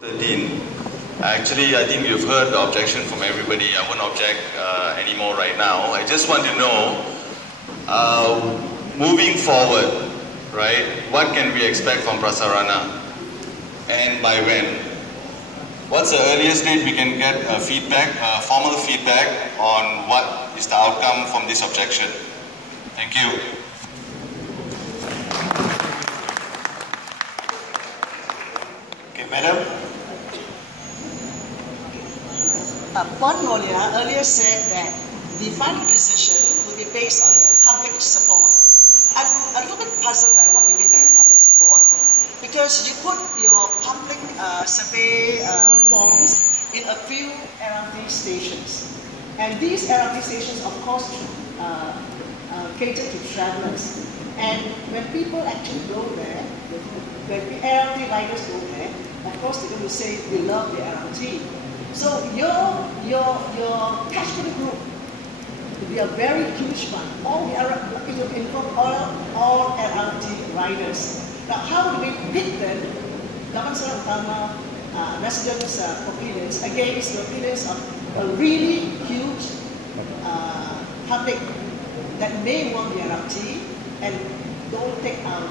13. Actually, I think you've heard the objection from everybody. I won't object anymore right now. I just want to know, moving forward, right, what can we expect from Prasarana and by when? What's the earliest date we can get feedback, formal feedback on what is the outcome from this objection? Thank you. Okay, Madam. Puan Nolia earlier said that the final decision will be based on public support. I'm a little bit puzzled by what you mean by public support, because you put your public survey forms in a few LRT stations. And these LRT stations, of course, cater to travelers. And when people actually go there, when the LRT riders go there, of course they're going to say, we love the LRT. So your catchment group will be a very huge one. It will involve all LRT riders. Now, how do we pit them, Damansara Utama residents' opinions against the opinions of a really huge public that may want the LRT and don't take our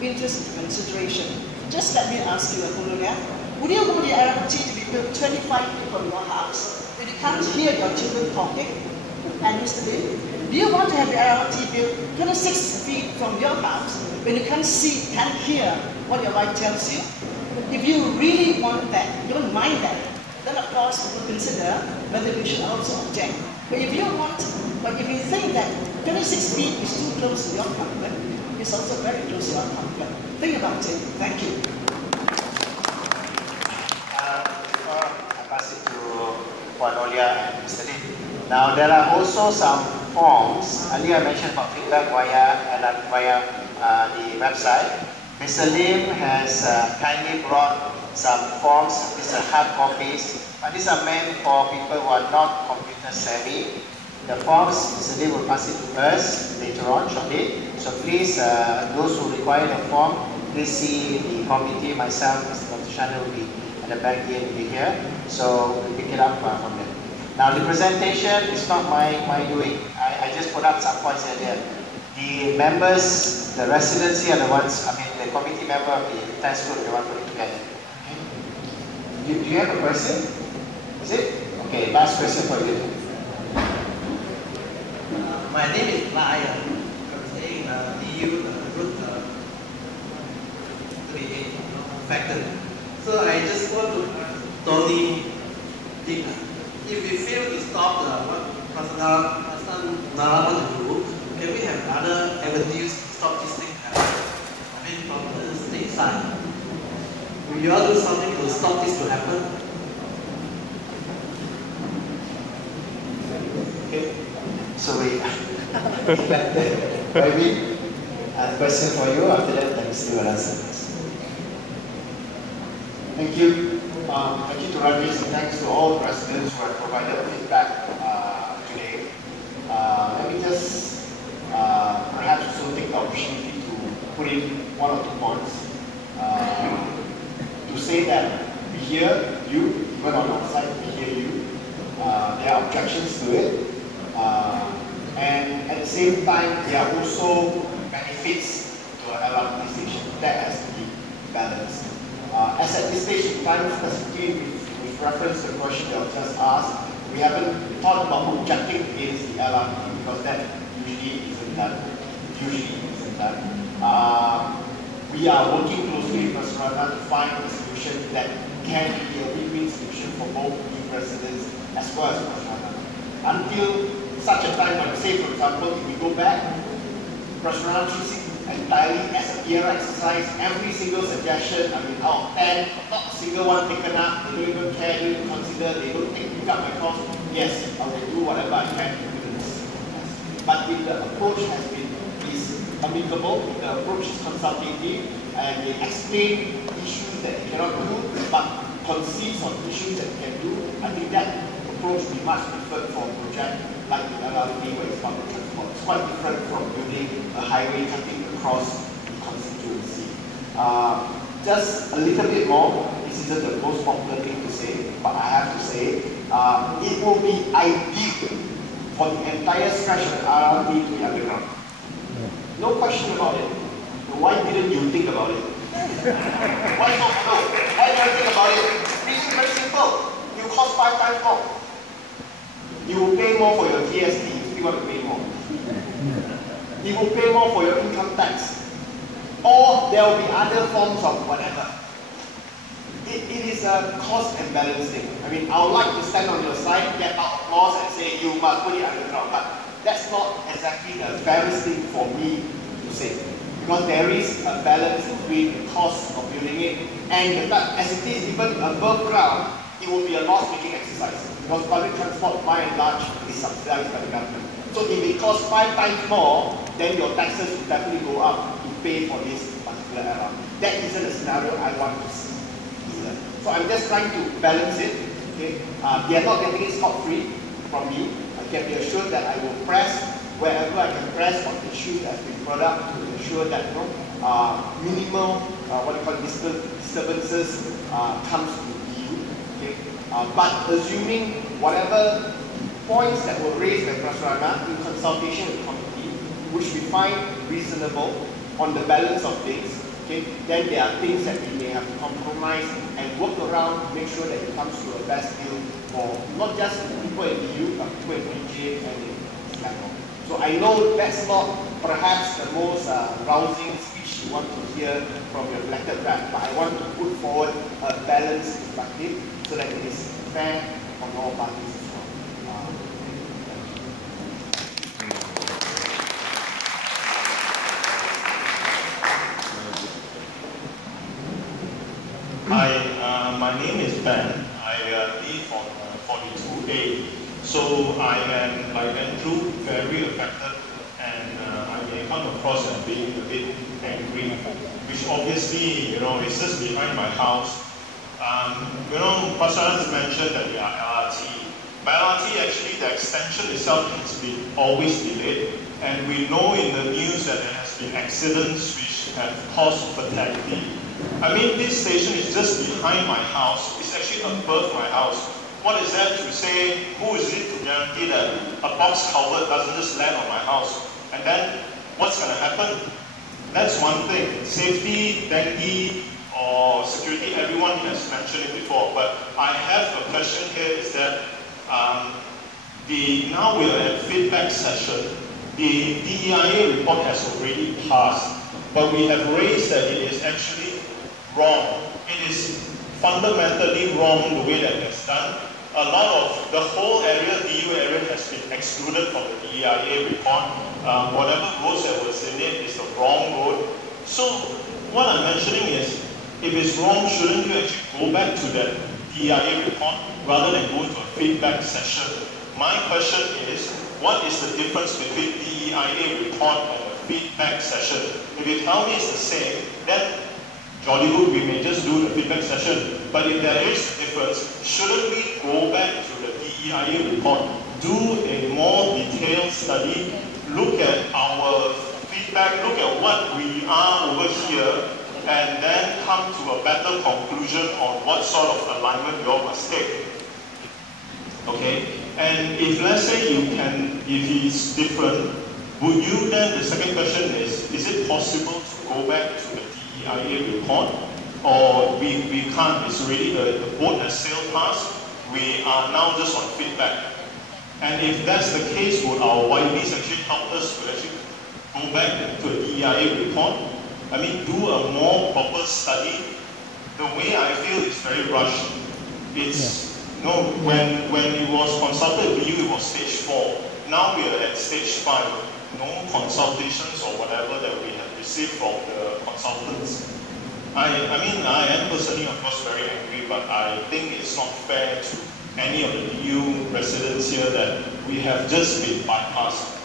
interest into consideration? Just let me ask you, Apolonia, would you want the LRT to be built 25 feet from your house when you can't hear your children talking? And Mr. Lee, do you want to have the LRT built 26 feet from your house when you can't hear what your wife tells you? If you really want that, you don't mind that, then of course we'll consider whether we should also object. But if you think that 26 feet is too close to your comfort, it's also very close to your comfort. Think about it. Thank you. I pass it to Puan Nolia and Mr. Lim. Now, there are also some forms. Earlier I mentioned about feedback via the website. Mr. Lim has kindly brought some forms. These are hard copies, but these are meant for people who are not computer savvy. The forms, Mr. Lim will pass it to us later on shortly. So please, those who require the form, please see the committee, myself, Mr. Shana will be at the back here, will be here. So we'll pick it up from there. Now the presentation is not my doing. I just put up some points earlier. The members, the residents here are the ones, the committee member of the task group, the one putting together. Okay. Do you have a question? Is it? Okay, last question for you. My name is Lion. I'm staying in EU route 38 factory. So I just want to totally think, if we fail to stop what Prasarana want to do, can we have other avenues to stop this thing happening? From the state side. Will you all do something to stop this to happen? Okay. So we maybe a question for you. After that, thanks to your answer. Thank you. Thank you to Rajesh, and thanks to all the residents who have provided feedback today. Let me just perhaps also take the opportunity to put in one or two points to say that we hear you, even on our side, we hear you. There are objections to it. And at the same time, there are also benefits to an LRT station that has to be balanced. As at this stage in time, specifically with reference to the question that was just asked, we haven't thought about objecting against the LRT because that usually isn't done. We are working closely with Prasarana to find a solution that can be a win-win solution for both new residents as well as Prasarana. Until such a time when, say for example, if we go back, Prasarana treats it entirely as a peer exercise. Every single suggestion, out of 10, not a single one taken up. They don't even care, they don't consider, they don't pick up my cost. Yes, I will do whatever I can to do this. But if the approach is amicable, if the approach is consultative, and they explain issues that they cannot do, but concedes on issues that they can do, I think that approach will be much preferred for a project like the LRT, where it's public transport. It's quite different from building a highway cutting across the constituency. just a little bit more. This isn't the most popular thing to say, but I have to say it will be ideal for the entire stretch of the LRT to be underground. No question about it. Why didn't you think about it? Why not? No. Why don't you think about it? Reason very simple. You cost 5 times more. You will pay more for your GST. You still want to pay more. You will pay more for your income tax. Or there will be other forms of whatever. It is a cost and balance thing. I mean, I would like to stand on your side, get out applause and say you must put it underground. But that's not exactly the fairest thing for me to say. Because there is a balance between the cost of building it and the fact, as it is even above ground, it will be a loss-making exercise. Because public transport, by and large, is subsidized by the government. So if it costs 5 times more, then your taxes will definitely go up to pay for this particular era. That isn't a scenario I want to see. So I'm just trying to balance it. Okay? They are not getting it scot-free from me. I can be assured that I will press wherever I can press on issues that have been brought up to ensure that minimal disturbances comes to view. Okay? But assuming whatever points that were raised by Prasarana in consultation with the committee, which we find reasonable on the balance of things, okay, then there are things that we may have to compromise and work around to make sure that it comes to a best deal for not just people in the EU, but people in PJ and in Singapore. So I know that's not perhaps the most rousing speech you want to hear from your elected rep, but I want to put forward a balanced perspective so that it is fair on all parties as well. Hi, my name is Ben. I live on 42A. So I am, like Andrew, very affected, and I may come across as being a bit angry, which obviously, is just behind my house. Prasarana has mentioned that we are LRT. By LRT, actually, the extension itself has been always delayed, and we know in the news that there has been accidents which have caused fatality. I mean, this station is just behind my house. It's actually above my house. What is that to say? Who is it to guarantee that a box culvert doesn't just land on my house? And then, what's going to happen? That's one thing. Safety, dengue, or security, everyone has mentioned it before. But I have a question here is that now we are at feedback session. The DEIA report has already passed, but we have raised that it is actually wrong. It is fundamentally wrong the way that it's done. A lot of the whole area, DU area, has been excluded from the DEIA report. Whatever roads that was in it is the wrong road. So what I'm mentioning is, if it's wrong, shouldn't you actually go back to that DEIA report rather than go to a feedback session? My question is, what is the difference between DEIA report and a feedback session? If you tell me it's the same, then jolly good, we may just do the feedback session. But if there is a difference, shouldn't we go back to the DEIA report, do a more detailed study, look at our feedback, look at what we are over here, and then come to a better conclusion on what sort of alignment you all must take. Okay? And if let's say you can, if it's different, would you then, the second question is it possible to go back to the DEIA report? Or we can't, it's already, the boat has sailed past, we are now just on feedback. And if that's the case, would our YBs actually help us to actually go back to a DEIA report? I mean, do a more proper study. The way I feel is very rushed. It's, when it was consulted with you, it was stage 4. Now we are at stage 5. No consultations or whatever that we have received from the consultants. I mean, I am personally, of course, very angry, but I think it's not fair to any of the EU residents here that we have just been bypassed.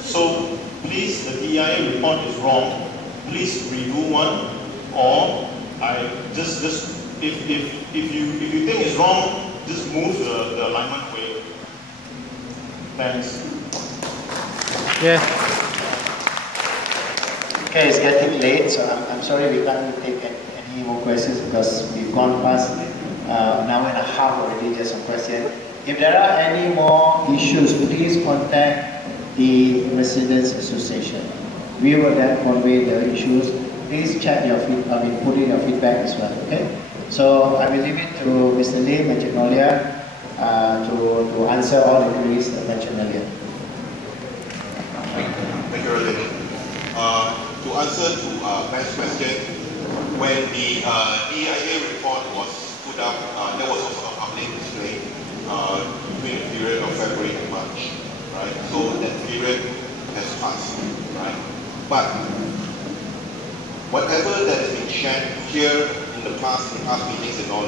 So, please, the DEIA report is wrong. Please redo one, or if you think it's wrong, just move the alignment away. Thanks. Yeah. Okay, it's getting late, so I'm sorry we can't take any any more questions because we've gone past an hour and a half already just on question. If there are any more issues, please contact the Residents Association. We will then convey the issues. Please check your put in your feedback as well, okay? So I will leave it to Mr. Lim and Magnolia to answer all the queries that mentioned earlier. Thank you, Rajesh. To answer to Ben's question, when the DIA report was put up, there was also a public display between the period of February and March, right? So that period has passed, right? But whatever that has been shared here in the past meetings and all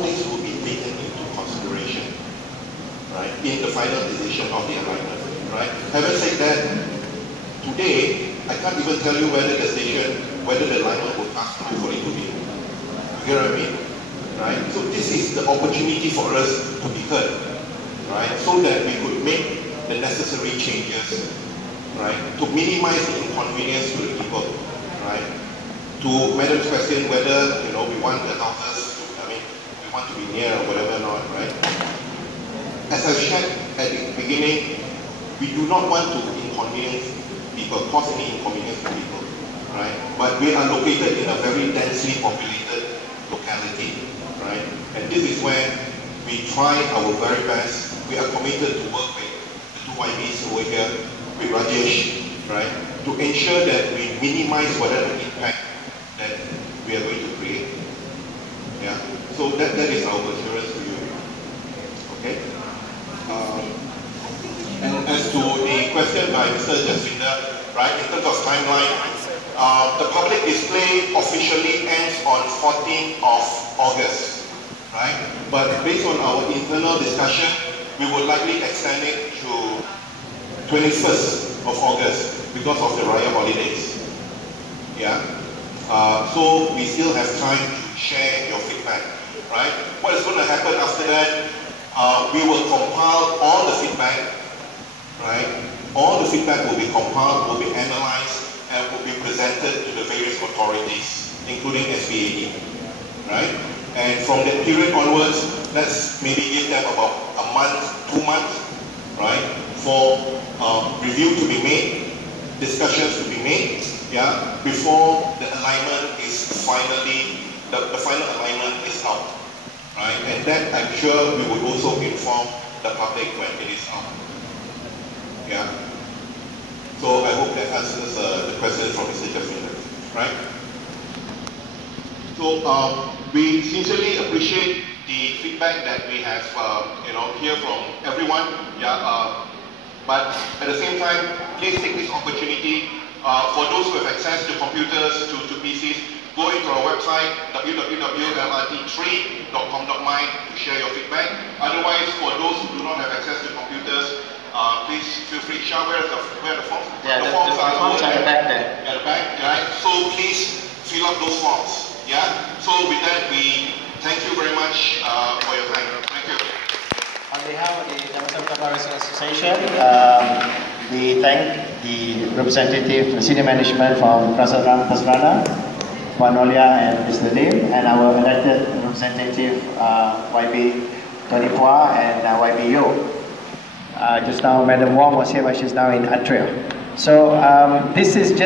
this will be taken into consideration, right, in the final decision of the alignment, right? Having said that, today, I can't even tell you whether the alignment will pass through for it to be. You get what I mean? Right? So this is the opportunity for us to be heard, right? So that we could make the necessary changes, right? To minimize the inconvenience to the people, right? To Madam's question whether, we want the houses to, we want to be near or whatever not, right? As I shared at the beginning, we do not want to inconvenience people, cause any inconvenience to people, right? But we are located in a very densely populated locality, right? And this is where we try our very best. We are committed to work with the two YBs over here, with Rajesh, right? To ensure that we minimize whatever impact that we are going to create. Yeah. So that is our assurance to you. Okay. And as to the question by Mr. Jaswinder, right, in terms of timeline, the public display officially ends on 14th of August, right? But based on our internal discussion, we would likely extend it to 21st of August because of the Raya holidays. Yeah. So we still have time to share your feedback, right? What is going to happen after that? We will compile all the feedback, right? All the feedback will be compiled, will be analyzed, and will be presented to the various authorities, including SBAD, right? And from that period onwards, let's maybe give them about a month, 2 months, right? For review to be made, discussions to be made, yeah, before the alignment is finally, the final alignment is out, right? And that I'm sure we would also inform the public when it is out. Yeah. So I hope that answers the question from Mr. Jaswinder, right? So we sincerely appreciate the feedback that we have, hear from everyone. Yeah. But at the same time, please take this opportunity for those who have access to computers, to PCs, go into our website www.lrt3.com.my to share your feedback. Otherwise, for those who do not have access to computers, please feel free to share where are the forms? Yeah, the forms are at the back there. At the back, right? So please fill up those forms. Yeah? So with that, we thank you very much for your time. Thank you. On behalf of the Jamaatan Residents Association, we thank the representative, senior management from Prasarana, Puan Nolia and Mr. Lim, and our elected representative, YB Tony Pua and YB Yo. Just now, Madam Wong was here, but she's now in Atria. So this is just